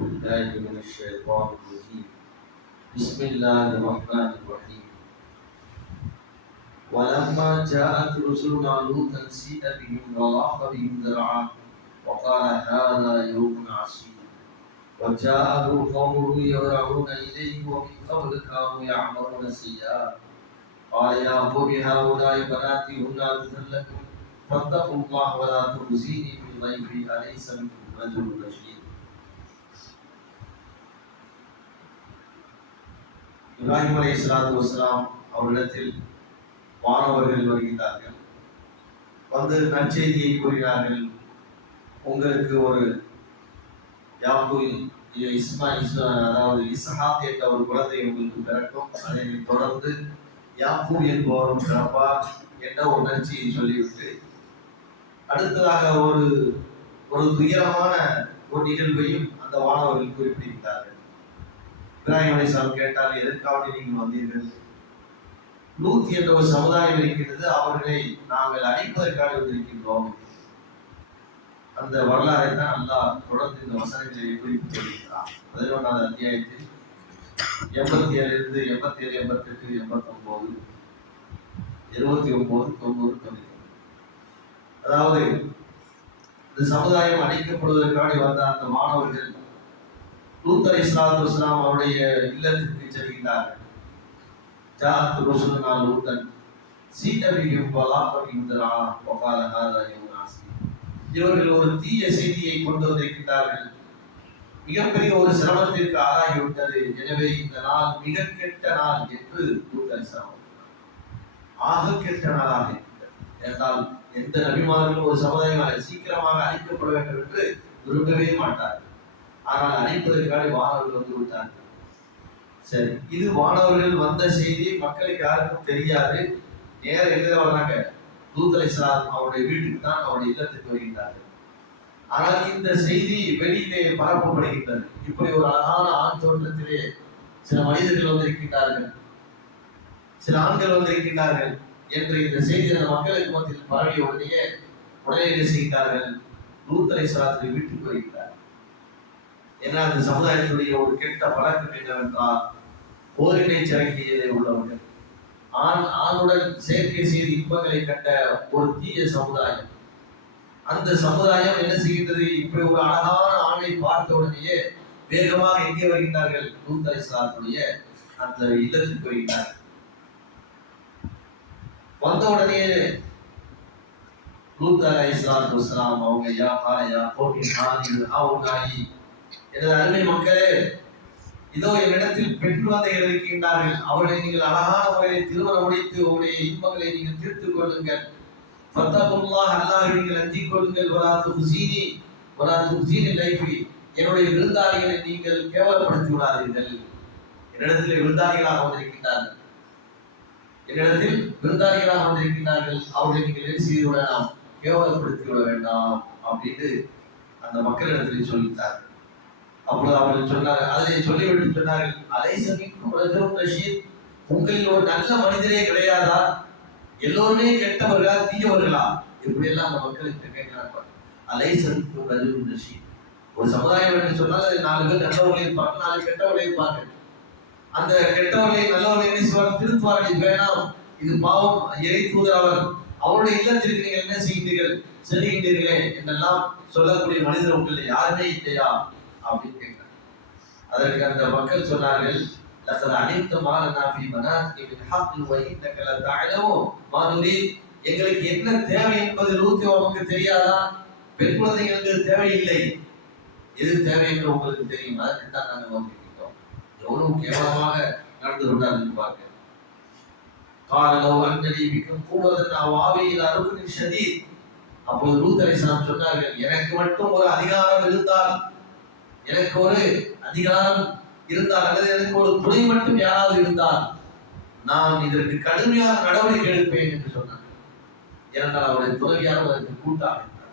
بالله من الشيطان الرجيم. بسم الله الرحمن الرحيم. ولما جاءت رسلنا لوطا سيء بهم وضاق بهم ذرعا وقال هذا يوم عسير وجاءه قومه يهرعون إليه ومن قبل كانوا يعملون السيئات قال يا قوم هؤلاء بناتي هن أطهر لكم؟ فاتقوا الله ولا تخزيني في ضيفي أليس منكم رجل رشيد இப்ராஹிம் அலி இஸ்லாத்து வஸ்லாம் அவரிடத்தில் மாணவர்கள் வருகிறார்கள் வந்து நற்செய்தியை கூறினார்கள். உங்களுக்கு ஒரு யாக்குல் இஸ்மா இஸ்மா அதாவது இஸ்ஹாத் என்ற ஒரு குழந்தை உங்களுக்கு பிறக்கும். அதை தொடர்ந்து யாக்கூப் என்பவரும் பிறப்பார் என்ற ஒரு சொல்லிவிட்டு அடுத்ததாக ஒரு ஒரு துயரமான ஒரு நிகழ்வையும் அந்த மாணவர்கள் குறிப்பிட்டார்கள் இப்ராஹிம் அலிஸ்லாம் கேட்டால் எதற்காக நீங்கள் வந்தீர்கள்? லூத் என்ற ஒரு சமுதாயம் இருக்கின்றது அவர்களை நாங்கள் அழிப்பதற்காக வந்திருக்கின்றோம். அந்த வரலாறை தான் அல்லாஹ் தொடர்ந்து இந்த வசனங்களை குறிப்பிட்டு வருகிறார் பதினொன்றாவது அத்தியாயத்தில் எண்பத்தி ஏழிலிருந்து எண்பத்தி ஏழு எண்பத்தி எட்டு எண்பத்தி ஒன்பது இருபத்தி ஒன்பது தொண்ணூறு தொண்ணூறு. அதாவது இந்த சமுதாயம் அழிக்கப்படுவதற்காக வந்த அந்த மாணவர்கள் லூத் அலி இஸ்லாத்து வஸ்லாம் அவருடைய இல்லத்திற்கு செல்கின்றார்கள். ஜாத் ருசுலனா லூத்தன் சீட்டபியும் வலாபபியும் இவர்கள் ஒரு தீய செய்தியை கொண்டு வந்திருக்கின்றார்கள். மிகப்பெரிய ஒரு சிரமத்திற்கு ஆளாகிவிட்டது எனவே இந்த நாள் மிக கெட்ட நாள் என்று லூத் அலி இஸ்லாம் ஆக கெட்ட நாளாக இருக்கிறது என்றால் எந்த நபிமார்களும் ஒரு சமுதாயம் சீக்கிரமாக அழிக்கப்பட வேண்டும் என்று விரும்பவே மாட்டார்கள். ஆனால் அனைப்பதற்காக வானவர்கள் வந்து விட்டார்கள். சரி இது வானவர்கள் வந்த செய்தி மக்களுக்கு யாருக்கும் தெரியாது. நேர எங்க வர்றாங்க தூத்தலை சார் அவருடைய வீட்டுக்கு தான் அவருடைய இல்லத்துக்கு வருகின்றார்கள். ஆனால் இந்த செய்தி வெளியிலே பரப்பப்படுகின்றது. இப்படி ஒரு அழகான ஆண் தோற்றத்திலே சில மனிதர்கள் வந்திருக்கின்றார்கள். சில ஆண்கள் வந்திருக்கின்றார்கள் என்று இந்த செய்தி அந்த மக்களுக்கு மத்தியில் பரவிய உடனே உடனே என்ன செய்கிறார்கள் நூத்தலை வீட்டுக்கு வருகிறார் ஏன்னா அந்த சமுதாயத்துடைய ஒரு கெட்ட பழக்கம் என்னவென்றால் போரினை சிறக்கியதை உள்ளவர்கள். ஆண் ஆணுடன் செயற்கை செய்து இன்பங்களை கண்ட ஒரு தீய சமுதாயம். அந்த சமுதாயம் என்ன செய்கின்றது? இப்படி ஒரு அழகான ஆணை பார்த்த உடனேயே வேகமாக எங்கே வருகின்றார்கள்? நூத் அலிஸ்லாத்துடைய அந்த இல்லத்துக்கு வருகின்றார்கள் வந்த உடனே லூத் அலை இஸ்லாத்து அவங்க யா ஹா யா கோபி ஹாதி எனது அருமை மக்களே இதோ என்னிடத்தில் பெண் குழந்தைகள் இருக்கின்றார்கள். அவர்களை நீங்கள் அழகான முறையில் திருமணம் முடித்து உங்களுடைய இன்பங்களை நீங்கள் தீர்த்துக் கொள்ளுங்கள். பத்தகுல்லாஹ் அல்லாஹ் நீங்கள் அஞ்சிக் கொள்ளுங்கள். வராத்து ஹுசீனி வராத்து ஹுசீனி லைஃபி என்னுடைய விருந்தாளிகளை நீங்கள் கேவலப்படுத்தி விடாதீர்கள். என்னிடத்தில் விருந்தாளிகளாக வந்திருக்கின்றார்கள். என்னிடத்தில் விருந்தாளிகளாக வந்திருக்கின்றார்கள். அவர்களை நீங்கள் என்ன செய்து விடலாம்? கேவலப்படுத்தி விட வேண்டாம் அப்படின்னு அந்த மக்களிடத்தில் சொல்லித்தார்கள் அப்பொழுது அவர்கள் சொன்னார். அதை சொல்லிவிட்டு சொன்னார்கள். அலை சமிக்கும் ரஜரும் ரஷீத் உங்களில் ஒரு நல்ல மனிதரே கிடையாதா? எல்லோருமே கெட்டவர்களா தீயவர்களா? இப்படி எல்லாம் அந்த மக்களுக்கு கேட்கிறாங்க அலை சமிக்கும் ரஜரும் ரஷீத். ஒரு சமுதாயம் என்று சொன்னால் அது நாலு பேர் நல்லவர்களை இருப்பாங்க நாலு கெட்டவர்களை இருப்பாங்க அந்த கெட்டவர்களை நல்லவர்களை என்ன செய்வார்கள் திருத்துவார்கள். வேணாம். இது பாவம். இறை தூதர் அவர். அவருடைய இல்லத்திற்கு நீங்கள் என்ன செய்கிறீர்கள் செல்கின்றீர்களே என்றெல்லாம் சொல்லக்கூடிய மனிதர் உங்களில் யாருமே இல்லையா? அப்படின்னு கேட்கிறாங்க அதற்கு அந்த மக்கள் சொன்னார்கள் لقد علمت ما لنا في بناتك من حق وانك لا تعلم ما نريد எங்களுக்கு என்ன தேவை என்பது நூத்தி உமக்கு தெரியாதா பெண் குழந்தைகளுக்கு தேவையில்லை எது தேவை என்று உங்களுக்கு தெரியும் அதற்கு தான் நாங்கள் வந்திருக்கிறோம் எவ்வளவு கேவலமாக நடந்து கொண்டார்கள் பாருங்க காலோ அன்னடி மிக்கும் கூடுவதன் அவாவியில் அருகுனின் ஷதீத் அப்போது ரூத் அலிஸ்லாம் சொன்னார்கள் எனக்கு மட்டும் ஒரு அதிகாரம் இருந்தால் எனக்கு ஒரு அதிகாரம் இருந்தால் அல்லது எனக்கு ஒரு துணை மட்டும் யாராவது இருந்தால் நான் இதற்கு கடுமையான நடவடிக்கை எடுப்பேன் என்று சொன்னார். ஏனென்றால் அவருடைய துணைவியாரும் அதற்கு கூட்டாக அதனால்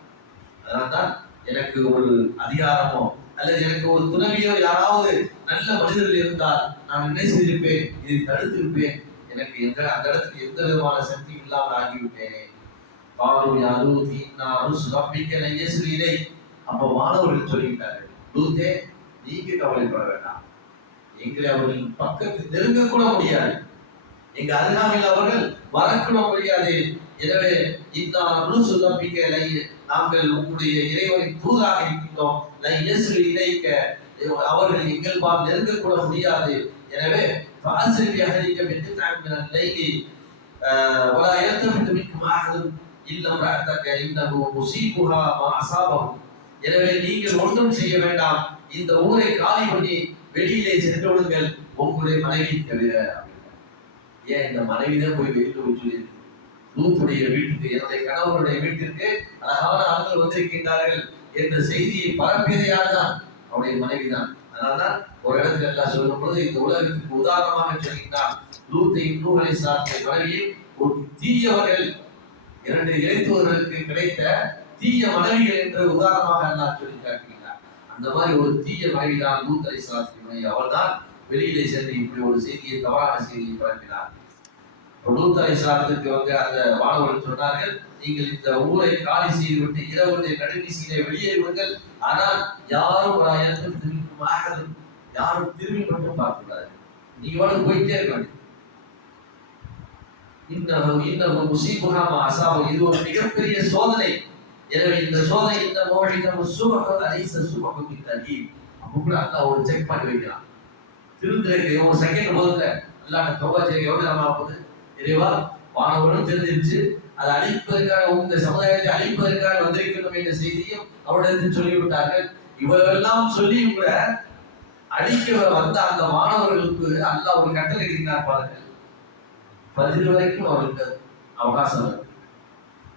அதனால்தான் எனக்கு ஒரு அதிகாரமோ அல்லது எனக்கு ஒரு துணவியோ யாராவது நல்ல மனிதர்கள் இருந்தால் நான் என்ன செய்திருப்பேன்? இதை தடுத்திருப்பேன். எனக்கு எந்த அந்த இடத்துக்கு எந்த விதமான சக்தியும் இல்லாமல் ஆகிவிட்டேனே. பாவம் யாரு நான் ருசு ரப்பிக்க நையசுலீலை அப்போ மாணவர்கள் சொல்லிட்டார்கள் லூத்தே நீங்க கவலைப்பட வேண்டாம் எங்களை அவர்கள் பக்கத்து நெருங்க கூட முடியாது எங்க அருகாமையில் அவர்கள் வரக்கூட முடியாது எனவே இந்த ருசு நம்பிக்கை நாங்கள் உங்களுடைய இறைவனின் தூதாக இருக்கின்றோம் லை இயேசு இணைக்க அவர்கள் எங்கள் பால் நெருங்க கூட முடியாது எனவே பாசிரி அகரிக்க வெற்றி தாங்கின லைலி ولا يلتفت منكم احد الا امرأتك انه مصيبها ما اصابهم எனவே நீங்கள் ஒன்றும் செய்ய வேண்டாம். இந்த ஊரை காலி பண்ணி வெளியிலே சென்று விடுங்கள். உங்களுடைய மனைவி தவிர. ஏன் இந்த மனைவி தான் போய் வெளியில் போய் சொல்லியிருக்கு? லூத்துடைய வீட்டுக்கு என்னுடைய கணவருடைய வீட்டிற்கு அழகான ஆண்கள் வந்திருக்கின்றார்கள் என்ற செய்தியை பரப்பியது யார்தான் அவருடைய மனைவி தான். அதனால்தான் ஒரு இடத்துல எல்லாம் சொல்லும் பொழுது இந்த உலகத்துக்கு உதாரணமாக சொல்கின்றார் லூத்தையும் நூகலை சார்ந்த மனைவியும் ஒரு தீயவர்கள் இரண்டு இறைத்துவர்களுக்கு கிடைத்த தீய மனைவிகள் என்று உதாரணமாக அல்லாஹ் சொல்லி காட்டுகிறார் அந்த மாதிரி ஒரு தீய மனைவி தான் லூத் அலை மனைவி. அவள் தான் வெளியிலே சென்று இப்படி ஒரு செய்தியை தவறான செய்தியை பரப்பினார். லூத் அலை வந்து அந்த மாணவர்கள் சொன்னார்கள் நீங்கள் இந்த ஊரை காலி செய்து விட்டு இரவுடைய கடைசியிலே வெளியேறுவீர்கள். ஆனால் யாரும் ஒரு இடத்தில் திரும்பி யாரும் திரும்பி மட்டும் பார்க்கக்கூடாது. நீங்க வந்து போயிட்டே இருக்க வேண்டும் இன்னும் இன்னும் முசீபுகாம அசாபம் இது ஒரு மிகப்பெரிய சோதனை. எனவே இந்த சோதனை இந்த மோழிதம் சுபகம் அலைச சுபகம் தடி அப்போ கூட அல்லாஹ் ஒரு செக் பண்ணி வைக்கிறான். திருந்திருக்கு ஒரு செகண்ட் போதுல அல்லாட்ட தௌபா செய்ய எவ்வளவு ஆகுது இறைவா வானவனும் தெரிஞ்சிருச்சு அதை அழிப்பதற்காக உங்க சமுதாயத்தை அழிப்பதற்காக வந்திருக்கணும் என்ற செய்தியும் அவரிடத்தில் சொல்லிவிட்டார்கள். இவரெல்லாம் சொல்லியும் கூட அழிக்க வந்த அந்த மாணவர்களுக்கு அல்ல ஒரு கட்டளை இருக்கிறார் பாருங்கள். பதில் வரைக்கும் அவருக்கு அவகாசம்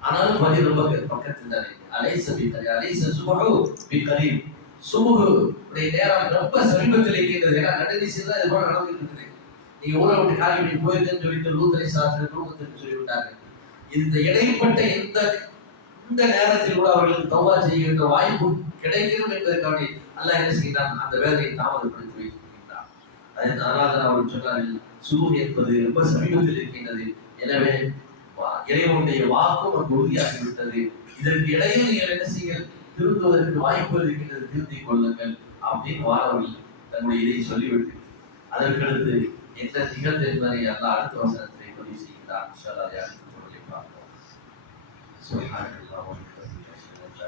ஆனாலும் மதி ரொம்ப பக்கத்தில் தானே அலைச பித்தரி அலைச சுபகு பி கரீம் சுபகு உடைய நேரம் ரொம்ப சமீபத்தில் இருக்கின்றது ஏன்னா நடுநிசையில் தான் இது போல நடந்துட்டு இருக்குது நீங்க ஊரை விட்டு காலி பண்ணி போயிருக்குன்னு சொல்லிட்டு லூத்தரை சாத்திர குடும்பத்திற்கு சொல்லிவிட்டாங்க இந்த இடைப்பட்ட இந்த இந்த நேரத்தில் கூட அவர்களுக்கு தௌபா செய்கின்ற வாய்ப்பு கிடைக்கணும் என்பதற்காக அல்லாஹ் என்ன செய்கிறான் அந்த வேலையை தாமதப்படுத்தி வைத்திருக்கின்றான் அதனால் தான் அவர்கள் சொன்னார்கள் சுபு என்பது ரொம்ப சமீபத்தில் இருக்கின்றது எனவே இறைவனுடைய ஒரு உறுதியாகி உறுதியாகிவிட்டது இதற்கு இடையில் நீங்கள் என்ன செய்யுங்கள்? திருந்துவதற்கு வாய்ப்பு இருக்கின்றது. திருத்திக் கொள்ளுங்கள் அப்படின்னு வாரவர்கள் தன்னுடைய இதை சொல்லிவிட்டு அதற்கடுத்து என்ன நிகழ்வு என்பதை அல்ல அடுத்த வசனத்தை பதிவு செய்கிறார். இன்ஷா அல்லாஹ் அதை பார்ப்போம்?